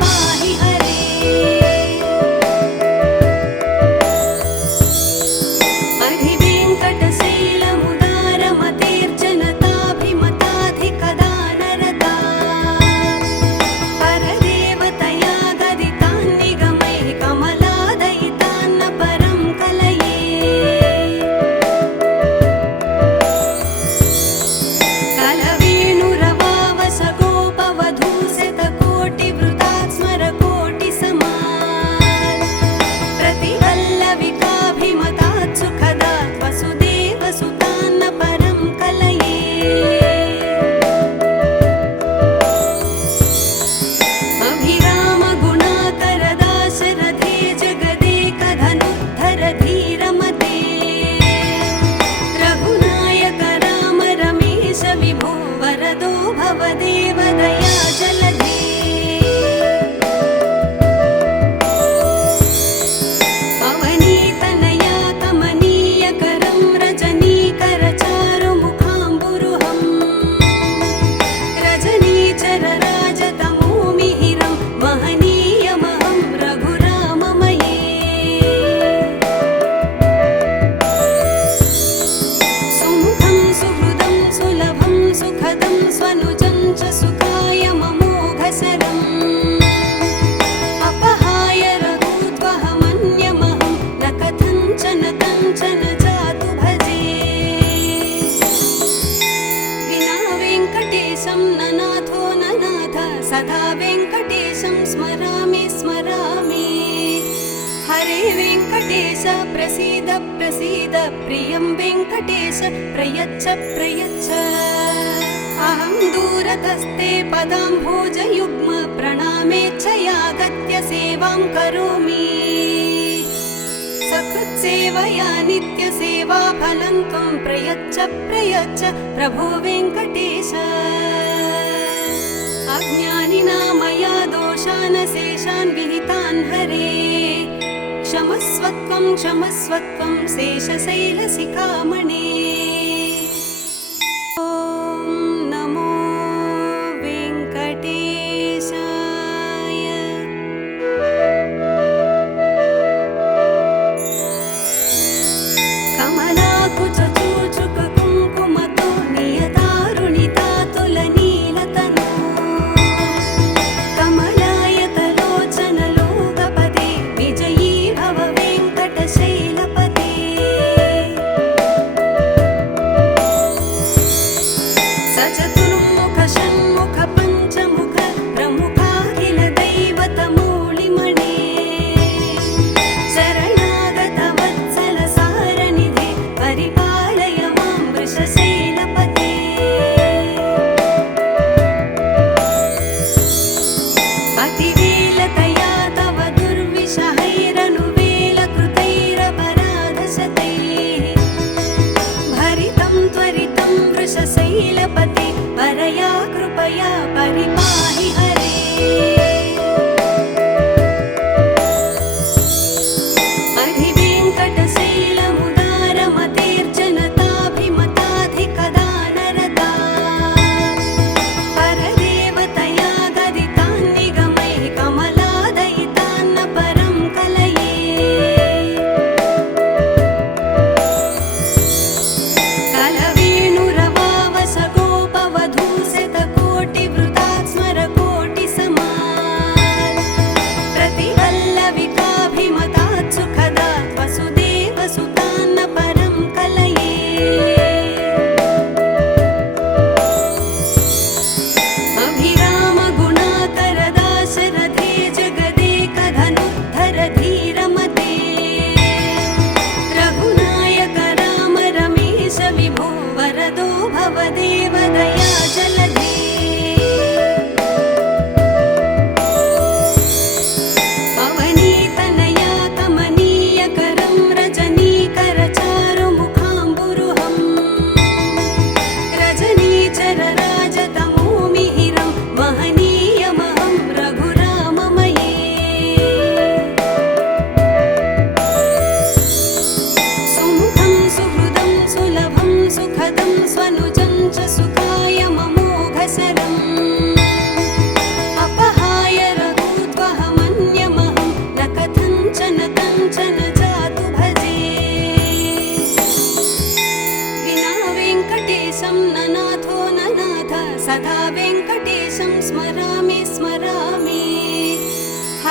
पाहि पाहि हरे। अधिवेङ्कटशैलमुदारमतेर्जनताभिमताधिकदानरता परदेवतया गदितान्निगमैः कमलादयितान्न परं कलये। कलवेणुरवावसगोपवधूशतकोटिवृतात् स्मरकोटिसमात् प्रतिवल्लविकाभिमतात् सुखदात् वसुदेवसुतान्न परं कलये। अभिरामगुणाकरदाशरथे जगदेकधनुद्धर धीरमते रघुनायक राम रमेश विभो वरदो भवदेव दया जलधे। अवनीतनया कमनीयकरं रजनीकरचारुमुखाम्बुरुहं रजनीचरराजतमोमिहिरं महनीयमहं रघुराममये। सुमुखं सुहृदं सुलभं सुखदं स्वनुजं च सुखाय ममोघसरम् अपहाय रघूद्वहमन्यमहं न कथञ्चन कञ्चन जातु भजे। विना वेङ्कटेशं न नाथो न नाथ सदा वेङ्कटेशं स्मरामि स्मरामि। हरे वेङ्कटेश प्रसीद प्रसीद प्रियं वेङ्कटेश प्रयच्छ प्रयच्छ। अहं दूरतस्ते पदाम्भोजयुग्म प्रणामेच्छयागत्य सेवां करोमि। सकृत्सेवया नित्यसेवाफलं त्वं प्रयच्छ प्रयच्छ प्रभो वेङ्कटेश। अज्ञानिना मया दोषान् शेषान् विहितान् हरे क्षमस्वत्वं क्षमस्वत्वं शेषशैलशिखामणे। ॐ नमो वेङ्कटेशाय। कमलाकुचूचुककुङ्कुमतो नियतारुणितातुलनीलतनो कमलायतलोचनलोकपदे विजयी भव वेङ्कटशैलपते।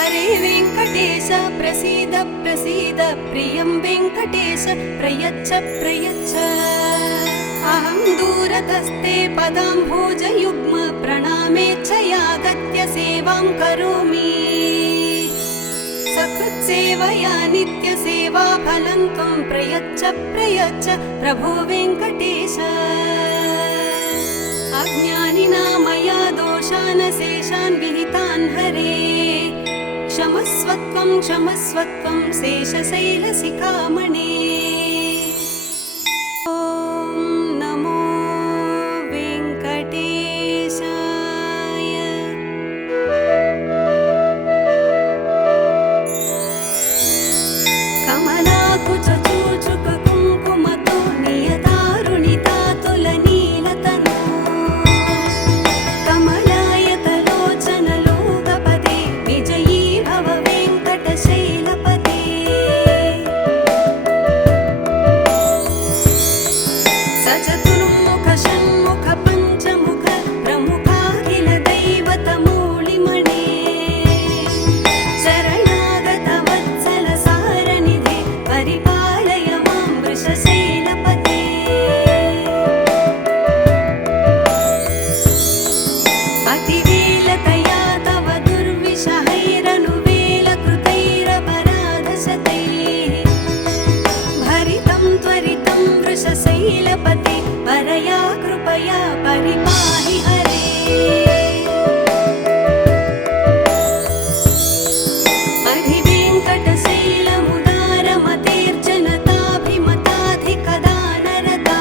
हरे वेङ्कटेश प्रसीद प्रसीद प्रियं वेङ्कटेश प्रयच्छ प्रयच्छ अहं दूरतस्ते पदाम्भोजयुग्म प्रणामेच्छयागत्य सेवां करोमि सकृत्सेवया नित्यसेवा फलं त्वं प्रयच्छ प्रयच्छ प्रभो वेङ्कटेश अज्ञानिना मया दोषान् शेषान् विहितान् हरे क्षमस्वत्वं क्षमस्वत्वं शेषशैलशिखामणे ॐ नमो वेङ्कटेशाय कमलाकुचूचुककुङ्कुमतो नियतारुणितातुलनीलतनो कमलायतलोचनलोकपदे विजयी भव वेङ्कटशैलपते सचतुर्मुख षण्मुख पञ्चमुख प्रमुखाखिल दैवतमूलिमणे शरणागत वत्सल सारनिधे परिपालय मां वृषशैलपते अतिवेलतया तव दुर्विषहैरनुवेलकृतैरपराधशतैः भरितं त्वरितं वृषशैलपते परया कृपया परिपाहि हरे अधिवेङ्कटशैलमुदारमतेर्जनताभिमताधिकदानरता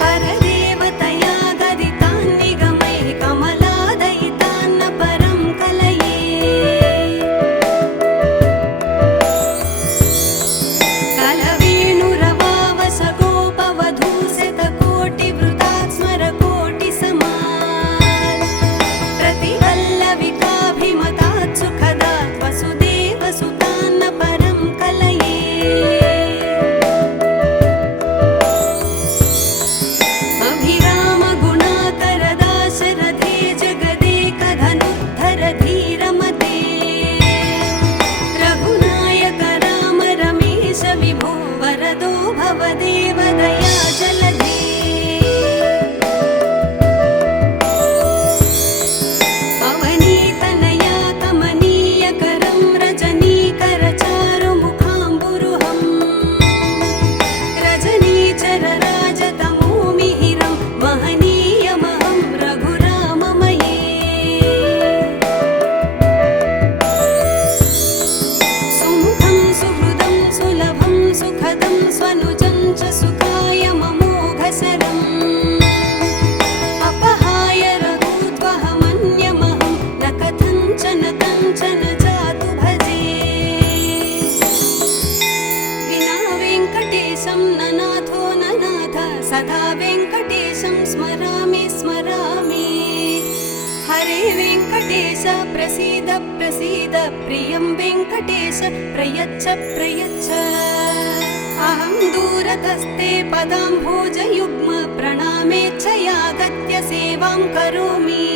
परदेवतया गदितान् निगमैः कमलादयितान्न परं कलये कलवेणुरवावसगोपवधूशतकोटिवृतात् स्मरकोटिसमात् प्रतिवल्लविकाभिमतात् सुखदात् वसुदेवसुतान्न परं कलये अभिरामगुणाकरदाशरथे जगदेकधनुद्धर धीरमते रघुनायक राम रमेश विभो वरदो भवदेव दया जलधे अवनीतनया कमनीयकरं रजनीकरचारुमुखाम्बुरुहं रजनीचरराजतमोमिहिरं महनीयमहं रघुराममये सुमुखं सुहृदं सुलभं सुखदं स्वनुजं च सुखाय ममोघसरम् अपहाय रघुत्वहमन्यमहं न कथञ्चन कञ्चन जातु भजे विना वेङ्कटेशं न नाथो न नाथ सदा वेङ्कटेशं स्मरामि स्मरामि हरे वेङ्कटेश प्रसीद प्रसीद प्रियं वेङ्कटेश प्रयच्छ प्रयच्छ अहं दूरतस्ते पदाम्भोजयुग्म प्रणामेच्छयागत्य सेवां करोमि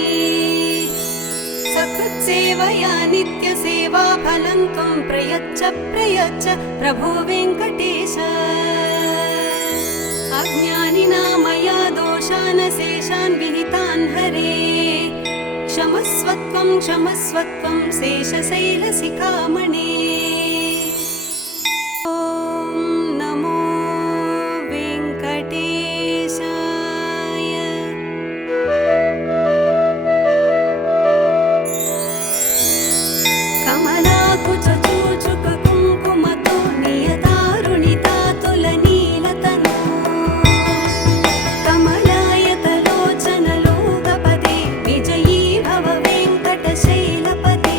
सकृत्सेवया नित्यसेवा फलं त्वं प्रयच्छ प्रयच्छ प्रभो वेङ्कटेश अज्ञानिना मया दोषान् शेषान् विहितान् हरे क्षमस्वत्वं क्षमस्वत्वं शेषशैलशिखामणे ॐ नमो वेङ्कटेशाय कमलाकुचूचुककुङ्कुमतो नियतारुणितातुलनीलतनो कमलायतलोचनलोकपदे विजयी भव वेङ्कटशैलपते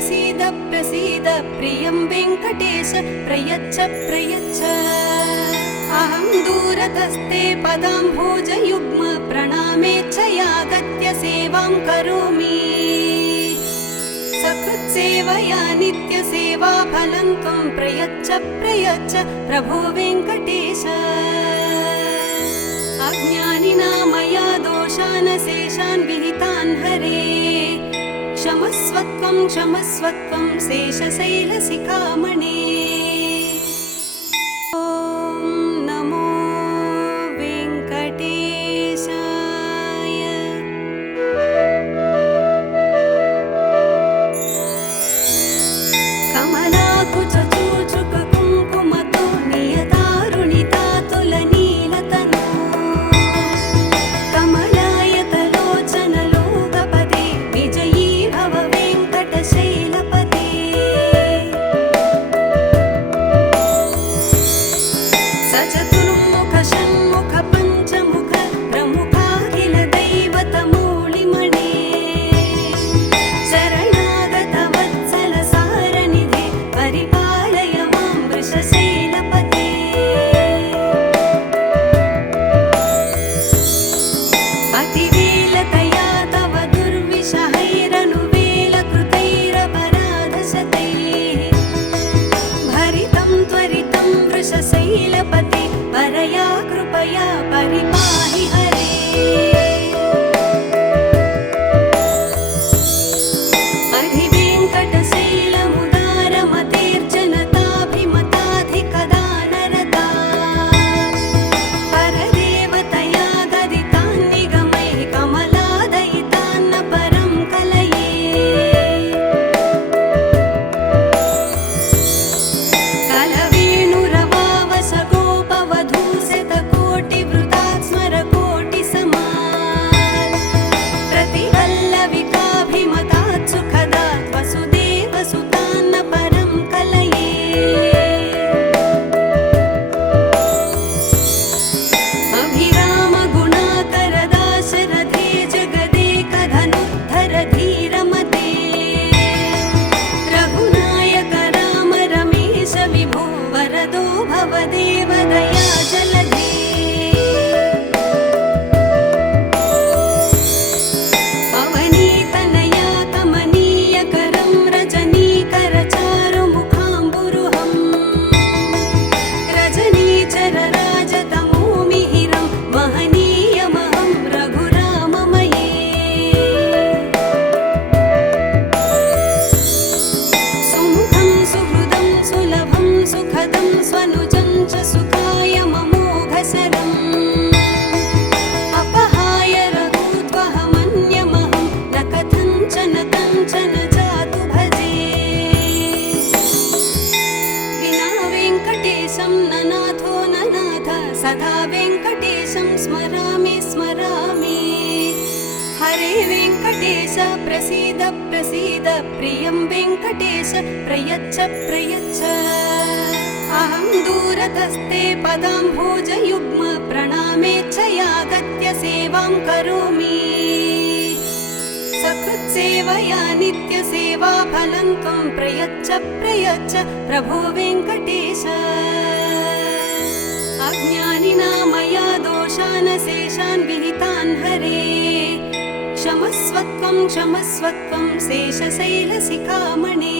प्रसीद प्रसीद प्रियं वेङ्कटेश प्रयच्छ प्रयच्छ अहं दूरतस्ते पदाम्भोजयुग्म प्रणामेच्छयागत्य सेवां करोमि सकृत्सेवया नित्यसेवा फलं त्वं प्रयच्छ प्रयच्छ प्रभो वेङ्कटेश अज्ञानिना मया दोषान् शेषान् विहितान् हरे क्षमस्वत्वं क्षमस्वत्वं शेषशैलशिखामणे ॐ नमो वेङ्कटेशाय कमलाकुचूचुककुङ्कुमतो नियतारुणितातुलनीलतनो कमलायतलोचनलोकपदे विजयी भव वेङ्कटशैलपते सचतुर्मुख षण्मुख पञ्चमुख प्रमुखाखिल दैवतमूलिमणे शरणागत वत्सल सारनिधे परिपालय मां वृषशैलपते अतिवेलतया तव दुर्विषहैरनुवेलकृतैरपराधशतैः भरितं त्वरितं वृषशैलपते परया कृपया परिपाहि हरे अधिवेङ्कटशैलमुदारमतेर्जनताभिमताधिकदानरता परदेवतया गदितान् निगमैः कमलादयितान्न परं कलये कलवेणुरवावसगोपवधूशतकोटिवृतात् स्मरकोटिसमात् प्रतिवल्लविकाभिमतात् सुखदात् वसुदेवसुतान्न परं कलये अभिरामगुणाकरदाशरथे जगदेकधनुद्धर धीरमते रघुनायक राम रमेश विभो वरदो भवदेव दया जलधे अवनीतनया कमनीयकरं रजनीकरचारुमुखाम्बुरुहं रजनीचरराजतमोमिहिरं महनीयमहं रघुराममये सुमुखं सुहृदं सुलभं सुखदं स्वनुजं च सुखाय ममोघसरम् अपहाय रघुत्वहमन्यमहं न कथञ्चन कञ्चन जातु भजे विना वेङ्कटेशं न नाथो न नाथ सदा वेङ्कटेशं स्मरामि स्मरामि हरे वेङ्कटेश प्रसीद प्रसीद प्रियं वेङ्कटेश प्रयच्छ प्रयच्छ अहं दूरतस्ते पदाम्भोजयुग्म प्रणामेच्छयागत्य सेवां करोमि सकृत्सेवया नित्यसेवा फलं त्वं प्रयच्छ प्रयच्छ प्रभो वेङ्कटेश अज्ञानिना मया दोषान् शेषान् विहितान् हरे क्षमस्वत्वं क्षमस्वत्वं शेषशैलशिखामणे